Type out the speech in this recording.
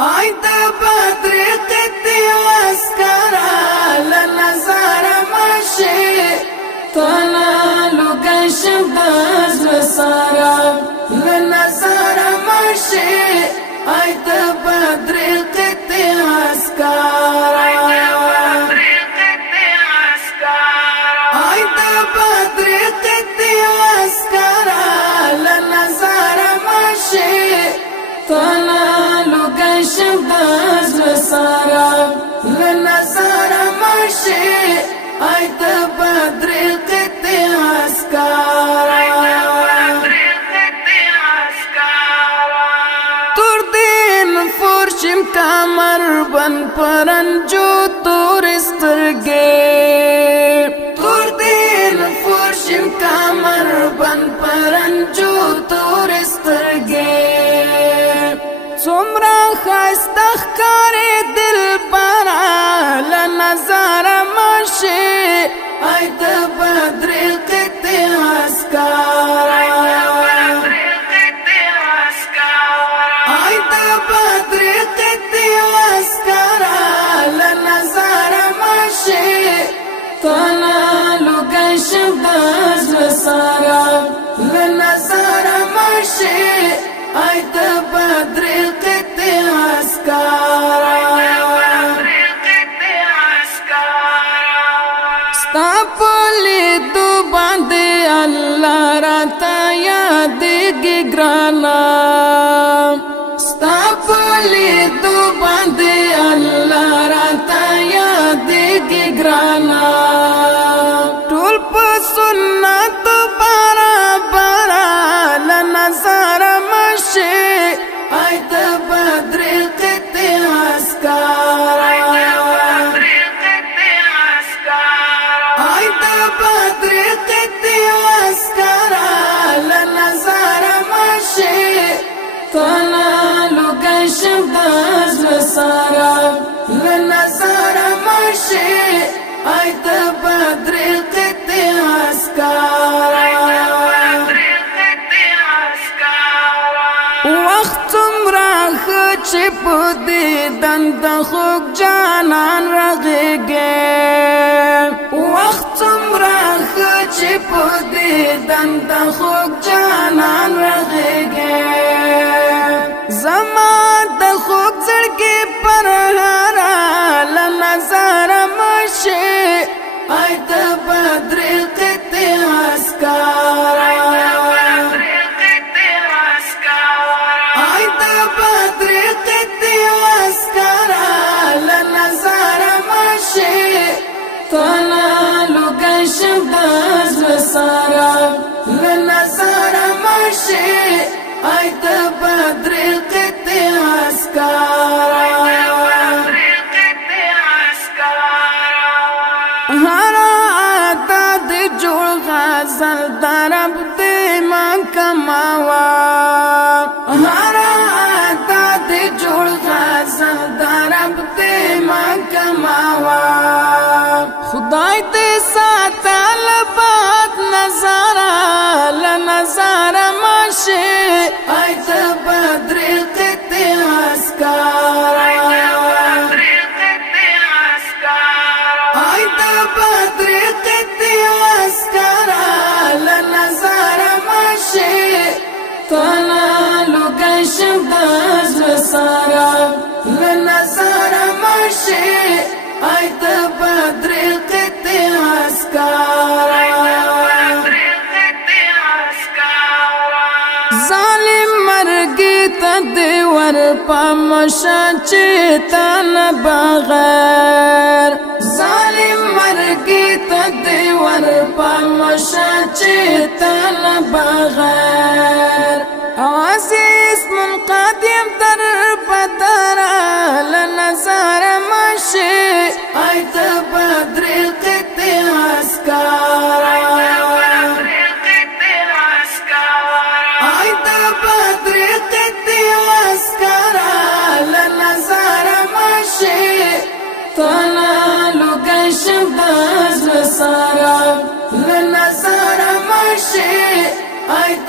عيد بدر قدي واسكرا لنظر ماشي طلالو قشم دزر سارا لنظر ماشي عيد بدر قدي واسكرا عيد بدر قدي واسكرا لنظر ماشي طلالو قشم دزر سارا لنظر ماشي عيد بدر قدي واسكرا تردين فرشم كامر بن پرنجو تورسترگے تردين فرشم كامر بن پرنجو تورسترگے سمرا خستخ کاری دل برا لنظر ماشی عید بدر قدی اسکارا عید بدر قدی اسکارا لنظر ماشی طلالو قشم دزر سارا لنظر ماشی عید بدر قدی اسکارا ستا پلی دو باندې الله راتا یادېږي ګرانا ستا پلی دو باندې الله راتا یادېږي ګرانا ټول په سنت برابر لنظر ماشي عید بدر قدی اسکارا عید بدر قدی اسکارا لنظر ماشي طلالو قشم دزر سارا لنظر ماشي عید بدر قدی اسکارا وقت مراخ چی پودی دند خوک جانان رغیگے وقت مراخ چی پودی دند خوک جانان رغیگے زمان د خوک زڑکی پر ہارا لنظر ماشی عید بدر قدی اسکارا عید بدر قدی اسکارا لنظر ماشي طلالو قشم دزر سارا لنظر ماشي عید بدر قدی اسکارا هر عدد جوړ غزل درب دی من کماوا هر عدد جوړ غزل درب دی من کماوا خدای دې ساتل باد نظر لنظر ماشي عید بدر قدی اسکارا عید بدر قدی اسکارا لنظر ماشي طلالو قشم دزر سارا لنظر ماشي عید بدر قدی اسکارا ظالم مرگی تا دیور پامشا چیتان بغیر ظالم مرگی تا دیور پامشا چیتان بغیر عزیز منقدم در بدر لنظر ماشي عید بدر قدی اسکارا عید بدر قدی اسکارا لنظر ماشي طلالو قشم دزر سارا لنظر ماشي عید